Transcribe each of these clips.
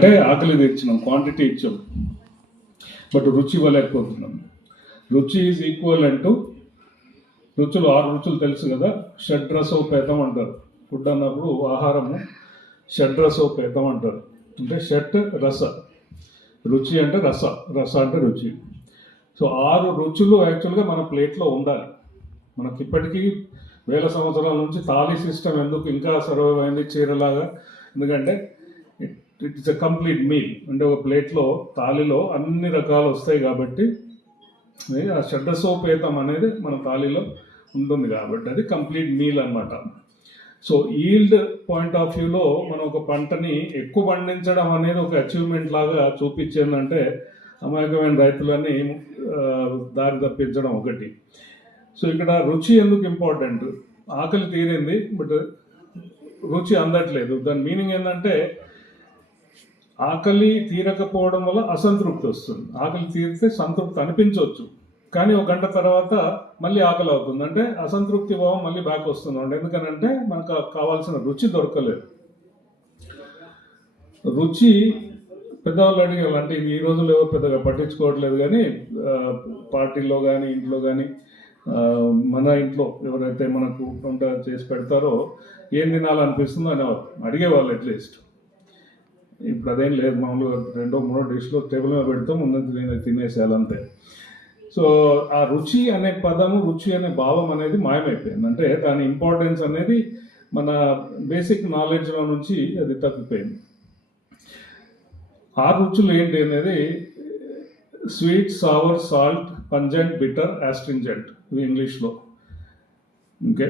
అంటే ఆకలి తెచ్చినాం, క్వాంటిటీ ఇచ్చాం, బట్ రుచి ఇవ్వలేకపోతున్నాం. రుచి ఈజ్ ఈక్వల్ అంటూ రుచులు 6 రుచులు తెలుసు కదా, షడ్రసోపేతం అంటారు. ఫుడ్ అన్నప్పుడు ఆహారము షడ్రసోపేతం అంటారు. అంటే షట్ రస, రుచి అంటే రస, రస అంటే రుచి. సో 6 రుచులు యాక్చువల్గా మన ప్లేట్లో ఉండాలి. మనకి ఇప్పటికీ వేల సంవత్సరాల నుంచి థాలీ సిస్టమ్ ఎందుకు ఇంకా సర్వైవ్ అయింది చీరలాగా, ఎందుకంటే it is a complete meal. అంటే ఒక ప్లేట్లో థాలీలో అన్ని రకాలు వస్తాయి కాబట్టి ఆ షడ్రసోపేతం అనేది మన థాలీలో ఉంటుంది కాబట్టి అది కంప్లీట్ మీల్ అన్నమాట. సో ఈల్డ్ పాయింట్ ఆఫ్ వ్యూలో మనం ఒక పంటని ఎక్కువ పండించడం అనేది ఒక అచీవ్మెంట్ లాగా చూపించిందంటే అమాయకమైన రైతులని దారి తప్పించడం ఒకటి. సో ఇక్కడ రుచి ఎందుకు ఇంపార్టెంట్? ఆకలి తీరింది బట్ రుచి అందట్లేదు. దాని మీనింగ్ ఏంటంటే ఆకలి తీరకపోవడం వల్ల అసంతృప్తి వస్తుంది. ఆకలి తీరితే సంతృప్తి అనిపించవచ్చు, కానీ ఒక గంట తర్వాత మళ్ళీ ఆకలి అవుతుంది, అంటే అసంతృప్తి భావం మళ్ళీ బ్యాక్ వస్తుంది. ఎందుకనంటే మనకు కావాల్సిన రుచి దొరకలేదు. రుచి పెద్దవాళ్ళు అడిగారు, అంటే ఈ రోజుల్లో ఎవరు పెద్దగా పట్టించుకోవట్లేదు, కానీ పార్టీల్లో కానీ ఇంట్లో కానీ మన ఇంట్లో ఎవరైతే మనకు వంట చేసి పెడతారో ఏం తినాలనిపిస్తుందో అని అడిగేవాళ్ళు అట్లీస్ట్. ఇప్పుడు అదేం లేదు, మామూలుగా 2-3 డిష్లు టేబుల్ మీద పెడతాం, ముందు తినేసేయాలి అంతే. సో ఆ రుచి అనే పదము, రుచి అనే భావం అనేది మాయమైపోయింది. అంటే దాని ఇంపార్టెన్స్ అనేది మన బేసిక్ నాలెడ్జ్లో నుంచి అది తప్పిపోయింది. ఆ రుచులు ఏంటి అనేది sweet, sour, salt, pungent, bitter, astringent, ఇవి ఇంగ్లీష్లో. ఓకే,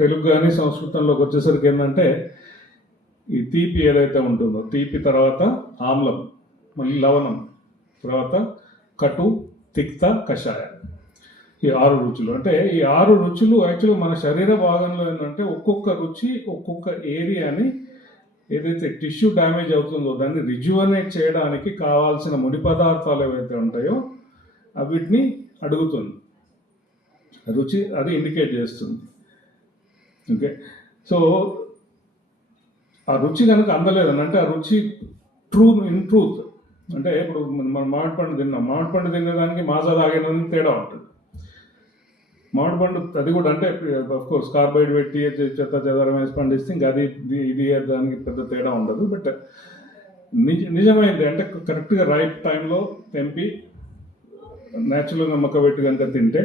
తెలుగు కానీ సంస్కృతంలోకి వచ్చేసరికి ఏంటంటే ఈ తీపి ఏదైతే ఉంటుందో, తీపి తర్వాత ఆమ్లం, మళ్ళీ లవణం, తర్వాత కటు, తిక్త, కషాయ, ఈ 6 రుచులు. అంటే ఈ 6 రుచులు యాక్చువల్గా మన శరీర భాగంలో ఏంటంటే ఒక్కొక్క రుచి ఒక్కొక్క ఏరియాని ఏదైతే టిష్యూ డ్యామేజ్ అవుతుందో దాన్ని రిజ్యువనేట్ చేయడానికి కావాల్సిన ముడి పదార్థాలు ఏవైతే ఉంటాయో వీటిని అడుగుతుంది. రుచి అది ఇండికేట్ చేస్తుంది. ఓకే, సో ఆ రుచి కనుక అందలేదని అంటే ఆ రుచి ట్రూత్ అంటే ఇప్పుడు మనం మామిడి పండు తిన్నాం, మామిడి పండు తినేదానికి మాజా తాగేదానికి తేడా ఉంటుంది. మామిడి పండు అది కూడా అంటే అఫ్కోర్స్ కార్బైడ్ పెట్టి చెత్త చెదారం వేసి పండిస్తే ఇంకా అది ఇది దానికి పెద్ద తేడా ఉండదు. బట్ నిజమైంది అంటే కరెక్ట్గా రైట్ టైంలో తెంపి న్యాచురల్గా మొక్క పెట్టి కనుక తింటే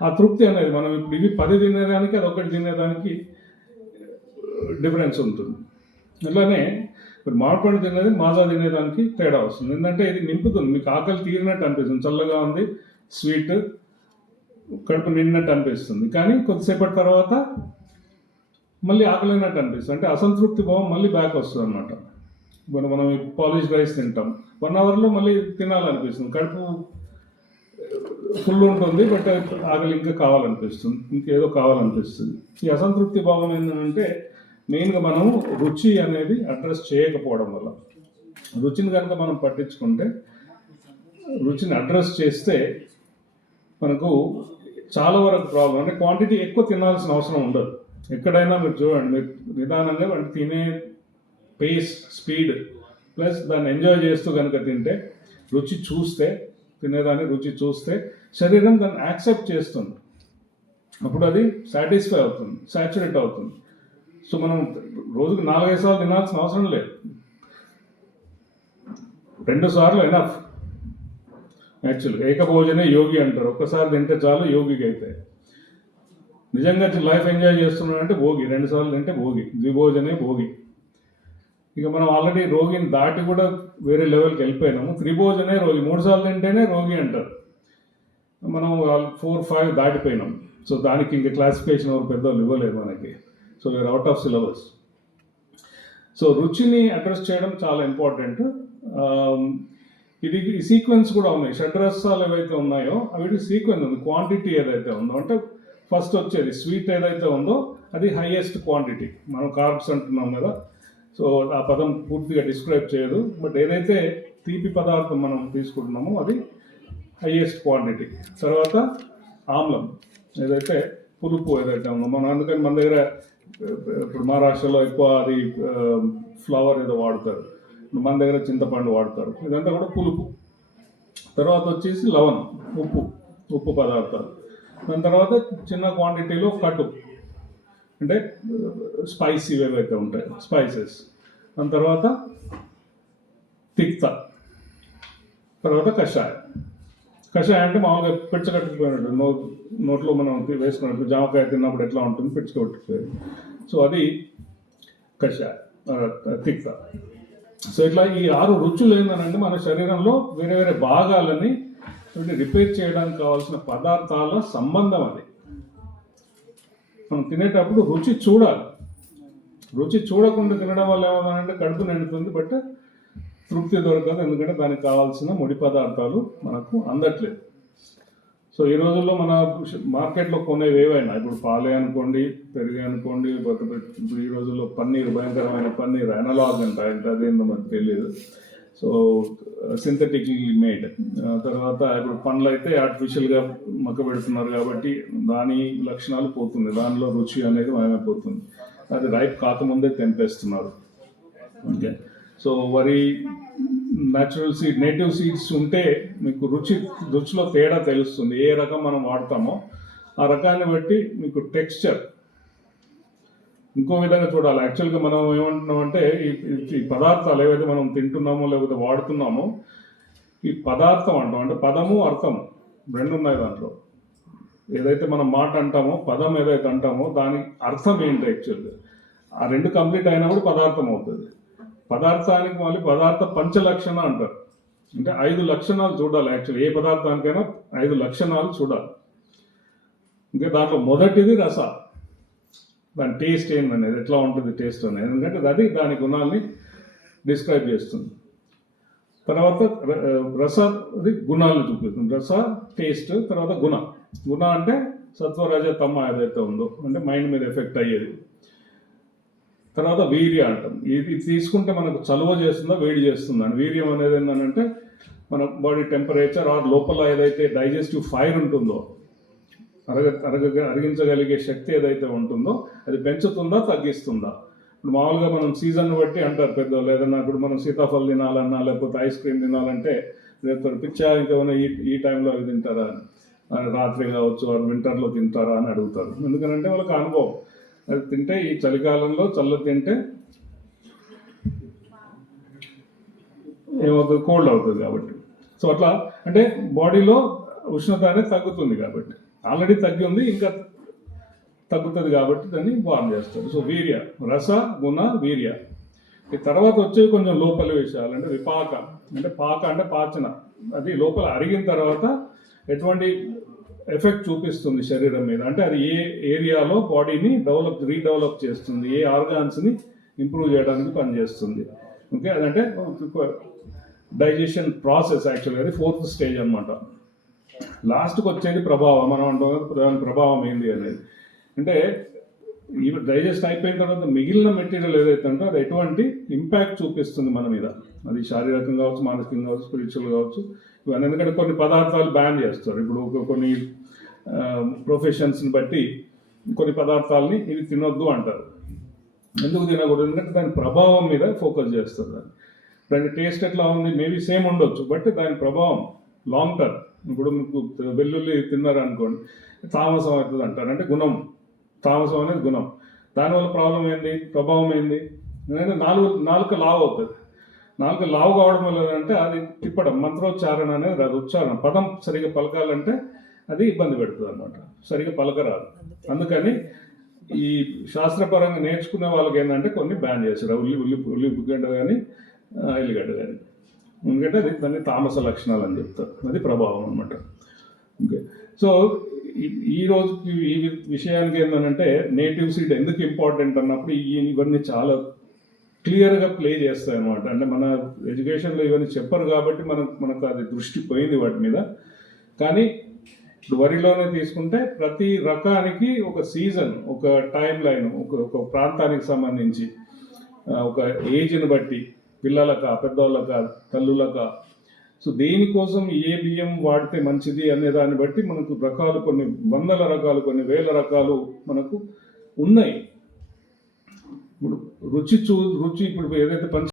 ఆ తృప్తి అనేది, మనం ఇప్పుడు ఇవి 10 తినేదానికి అది ఒకటి తినేదానికి డిఫరెన్స్ ఉంటుంది. అలానే ఇప్పుడు మామిడి పండు తినేది మాజా తినేదానికి తేడా వస్తుంది. ఎందుకంటే ఇది నింపుతుంది, మీకు ఆకలి తీరినట్టు అనిపిస్తుంది, చల్లగా ఉంది, స్వీట్, కడుపు నిండినట్టు అనిపిస్తుంది, కానీ కొద్దిసేపటి తర్వాత మళ్ళీ ఆకలినట్టు అనిపిస్తుంది, అంటే అసంతృప్తి భావం మళ్ళీ బ్యాక్ వస్తుంది అన్నమాట. ఇప్పుడు మనం పాలిష్ రైస్ తింటాం, 1 అవర్లో మళ్ళీ తినాలనిపిస్తుంది, కడుపు ఫుల్ ఉంటుంది, బట్ ఆకలి ఇంకా కావాలనిపిస్తుంది, ఇంకేదో కావాలనిపిస్తుంది. ఈ అసంతృప్తి భావం ఏంటంటే మెయిన్గా మనం రుచి అనేది అడ్రస్ చేయకపోవడం వల్ల. రుచిని కనుక మనం పట్టించుకుంటే, రుచిని అడ్రస్ చేస్తే మనకు చాలా వరకు ప్రాబ్లం, అంటే క్వాంటిటీ ఎక్కువ తినాల్సిన అవసరం ఉండదు. ఎక్కడైనా మీరు చూడండి, మీరు నిదానంగా అంటే తినే పేస్, స్పీడ్ ప్లస్ దాన్ని ఎంజాయ్ చేస్తూ కనుక తింటే, రుచి చూస్తే, తినేదాన్ని రుచి చూస్తే శరీరం దాన్ని యాక్సెప్ట్ చేస్తుంది, అప్పుడు అది సాటిస్ఫై అవుతుంది, సాచురేట్ అవుతుంది. సో మనం రోజుకు 4-5 సార్లు తినాల్సిన అవసరం లేదు, 2 సార్లు ఎనఫ్. యాక్చువల్గా ఏకభోజనే యోగి అంటారు, ఒక్కసారి తింటే చాలు యోగికి అయితే. నిజంగా లైఫ్ ఎంజాయ్ చేస్తున్నాడంటే భోగి, 2 సార్లు తింటే భోగి, ద్విభోజనే భోగి. ఇక మనం ఆల్రెడీ రోగిని దాటి కూడా వేరే లెవెల్కి వెళ్ళిపోయినాము, త్రిభోజనే రోగి, 3 సార్లు తింటేనే రోగి అంటారు. మనం 4-5 దాటిపోయినాం. సో దానికి ఇంక క్లాసిఫికేషన్ ఎవరు పెద్దవాళ్ళు ఇవ్వలేదు మనకి. So we are out of syllabus. So రుచిని అడ్రస్ చేయడం చాలా ఇంపార్టెంట్. ఇది సీక్వెన్స్ కూడా ఉన్నాయి, షడ్రసాలు ఏవైతే ఉన్నాయో అవి సీక్వెన్స్ ఉంది. క్వాంటిటీ ఏదైతే ఉందో, అంటే ఫస్ట్ వచ్చేది స్వీట్ ఏదైతే ఉందో అది హైయెస్ట్ క్వాంటిటీ. మనం కార్బ్స్ అంటున్నాం కదా, సో ఆ పదం పూర్తిగా డిస్క్రైబ్ చేయదు, బట్ ఏదైతే తీపి పదార్థం మనం తీసుకుంటున్నామో అది హైయెస్ట్ క్వాంటిటీ. తర్వాత ఆమ్లం ఏదైతే పులుపు ఏదైతే ఉందో, మనం అందుకని మన దగ్గర ఇప్పుడు మహారాష్ట్రలో ఎక్కువ అది ఫ్లవర్ ఏదో వాడతారు, మన దగ్గర చింతపండు వాడతారు. ఇదంతా కూడా పులుపు. తర్వాత వచ్చేసి లవణం, ఉప్పు పదార్థాలు. దాని తర్వాత చిన్న క్వాంటిటీలో కటు అంటే స్పైసీ ఏవైతే ఉంటాయి స్పైసెస్. దాని తర్వాత తిక్త, తర్వాత కషాయం. కషాయం అంటే మామూలుగా పిచ్చకట్టుకుపోయినట్టు నోట్లో మనం వేసుకున్నట్టు జామకాయ తిన్నప్పుడు ఎట్లా ఉంటుంది పిచ్చకట్టుకుపోయేది. సో అది కషాయం, తిక్త. సో ఇట్లా ఈ 6 రుచులు ఏంటంటే మన శరీరంలో వేరే వేరే భాగాలని రిపేర్ చేయడానికి కావాల్సిన పదార్థాల సంబంధం. అది మనం తినేటప్పుడు రుచి చూడాలి. రుచి చూడకుండా తినడం వల్ల ఏమవుతుందంటే కడుపు నిండుతుంది, బట్ తృప్తి దొరకదు. ఎందుకంటే దానికి కావాల్సిన ముడి పదార్థాలు మనకు అందట్లేదు. సో ఈ రోజుల్లో మన మార్కెట్లో కొనేవి ఏవైనా, ఇప్పుడు పాలే అనుకోండి, పెరుగు అనుకోండి, ఇప్పుడు ఈ రోజుల్లో పన్నీర్, భయంకరమైన పన్నీర్, అనలాగ్ అంట, అదేందో మనకు తెలియదు. So synthetically made. తర్వాత ఇప్పుడు పండ్లు అయితే ఆర్టిఫిషియల్గా మక్క పెడుతున్నారు కాబట్టి దాని లక్షణాలు పోతుంది, దానిలో రుచి అనేది మాయమైపోతుంది. అది రైప్ కాకముందే తెంపేస్తున్నారు. ఓకే, సో వరి న్యాచురల్ సీడ్, నేటివ్ సీడ్స్ ఉంటే మీకు రుచిలో తేడా తెలుస్తుంది. ఏ రకం మనం వాడతామో ఆ రకాన్ని బట్టి మీకు టెక్స్చర్ ఇంకో విధంగా చూడాలి. యాక్చువల్గా మనం ఏమంటున్నామంటే ఈ పదార్థాలు ఏవైతే మనం తింటున్నామో లేకపోతే వాడుతున్నామో, ఈ పదార్థం అంటాం, అంటే పదము అర్థము రెండు ఉన్నాయి దాంట్లో. ఏదైతే మనం మాట అంటామో, పదం ఏదైతే అంటామో దాని అర్థం ఏంటి యాక్చువల్గా, ఆ రెండు కంప్లీట్ అయినప్పుడు పదార్థం అవుతుంది. పదార్థానికి మళ్ళీ పదార్థ పంచలక్షణ అంటారు, అంటే 5 లక్షణాలు చూడాలి. యాక్చువల్లీ ఏ పదార్థానికైనా 5 లక్షణాలు చూడాలి. ఇంకా దాంట్లో మొదటిది రస, దాని టేస్ట్ ఏందనేది, ఎట్లా ఉంటుంది టేస్ట్ అనేది, ఎందుకంటే అది దాని గుణాలని డిస్క్రైబ్ చేస్తుంది. తర్వాత రస అది గుణాలను చూపిస్తుంది. రస టేస్ట్, తర్వాత గుణ అంటే సత్వరజ తమ ఏదైతే ఉందో అంటే మైండ్ మీద ఎఫెక్ట్ అయ్యేది. తర్వాత వీర్య అంటాం. ఇది తీసుకుంటే మనకు చలువ చేస్తుందా వేడి చేస్తుందా అని. వీర్యం అనేది ఏంటంటే మన బాడీ టెంపరేచర్ ఆర్ లోపల ఏదైతే డైజెస్టివ్ ఫైర్ ఉంటుందో, అరిగించగలిగే శక్తి ఏదైతే ఉంటుందో అది పెంచుతుందా తగ్గిస్తుందా. ఇప్పుడు మామూలుగా మనం సీజన్ బట్టి అంటారు పెద్దవాళ్ళు, ఏదన్నా ఇప్పుడు మనం సీతాఫలం తినాలన్నా లేకపోతే ఐస్ క్రీమ్ తినాలంటే రేపు పిచ్చా ఇంకేమైనా ఈ టైంలో అవి తింటారా అని, రాత్రి కావచ్చు వింటర్లో తింటారా అని అడుగుతారు. ఎందుకంటే వాళ్ళకి అనుభవం, అది తింటే ఈ చలికాలంలో చల్ల తింటే ఏమవుతుంది, కోల్డ్ అవుతుంది కాబట్టి. సో అట్లా అంటే బాడీలో ఉష్ణత అనేది తగ్గుతుంది కాబట్టి, ఆల్రెడీ తగ్గి ఉంది ఇంకా తగ్గుతుంది కాబట్టి దాన్ని వార్మ్ చేస్తారు. సో వీర్య, రస, గుణ, వీర్య. ఈ తర్వాత వచ్చేవి కొంచెం లోపల విషయాలు, అంటే విపాక, అంటే పాక అంటే పాచన. అది లోపల అరిగిన తర్వాత ఎటువంటి ఎఫెక్ట్ చూపిస్తుంది శరీరం మీద, అంటే అది ఏ ఏరియాలో బాడీని రీడెవలప్ చేస్తుంది, ఏ ఆర్గాన్స్ని ఇంప్రూవ్ చేయడానికి పనిచేస్తుంది. ఓకే, అదంటే డైజెషన్ ప్రాసెస్. యాక్చువల్గా అది 4th స్టేజ్ అనమాట. లాస్ట్కి వచ్చేది ప్రభావం. మనం అంటాం ప్రభావం ఏంది అనేది, అంటే ఈ డైజెస్ట్ అయిపోయిన తర్వాత మిగిలిన మెటీరియల్ ఏదైతే ఉందో అది ఎటువంటి ఇంపాక్ట్ చూపిస్తుంది మన మీద. అది శారీరకంగా కావచ్చు, మానసికంగా కావచ్చు, స్పిరిచువల్ కావచ్చు, ఇవన్నీ. ఎందుకంటే కొన్ని పదార్థాలు బ్యాన్ చేస్తారు. ఇప్పుడు కొన్ని ప్రొఫెషన్స్ని బట్టి కొన్ని పదార్థాలని ఇవి తినొద్దు అంటారు. ఎందుకు తినకూడదు, ఎందుకంటే దాని ప్రభావం మీద ఫోకస్ చేస్తారు. దాని టేస్ట్ ఎట్లా ఉంది మేబీ సేమ్ ఉండొచ్చు, బట్ దాని ప్రభావం లాంగ్ టర్మ్. ఇప్పుడు మీకు వెల్లుల్లి తిన్నారనుకోండి తామసం అవుతుంది అంటారు, అంటే గుణం. తామసం అనేది గుణం. దానివల్ల ప్రాబ్లం ఏంది, ప్రభావం ఏంది, ఎందుకంటే నాలుక లావు అవుతుంది. నాలుక లావు కావడం వల్ల అంటే అది తిప్పడం, మంత్రోచ్చారణ అనేది రాదు. ఉచ్చారణ పదం సరిగ్గా పలకాలంటే అది ఇబ్బంది పెడుతుంది అనమాట, సరిగ్గా పలకరాదు. అందుకని ఈ శాస్త్రపరంగా నేర్చుకునే వాళ్ళకి ఏంటంటే కొన్ని బ్యాన్ చేస్తారు, ఉల్లిగడ్డ కానీ ఎల్లిగడ్డ కానీ. ఎందుకంటే అది దాన్ని తామస లక్షణాలు అని చెప్తారు, అది ప్రభావం అనమాట. ఓకే, సో ఈ రోజుకి ఈ విషయానికి ఏంటంటే నేటివ్ సీడ్ ఎందుకు ఇంపార్టెంట్ అన్నప్పుడు ఇవన్నీ చాలా క్లియర్గా ప్లే చేస్తాయి అనమాట. అంటే మన ఎడ్యుకేషన్లో ఇవన్నీ చెప్పరు కాబట్టి మనకు అది దృష్టి పోయింది వాటి మీద. కానీ ఇప్పుడు వరిలోనే తీసుకుంటే ప్రతి రకానికి ఒక సీజన్, ఒక టైం లైన్, ఒక ప్రాంతానికి సంబంధించి, ఒక ఏజ్ని బట్టి, పిల్లలకా పెద్దవాళ్ళకా తల్లులకా, సో దేనికోసం ఏ బియ్యం వాడితే మంచిది అనే దాన్ని బట్టి మనకు రకాలు, కొన్ని వందల రకాలు, కొన్ని వేల రకాలు మనకు ఉన్నాయి. రుచి ఇప్పుడు ఏదైతే పంచ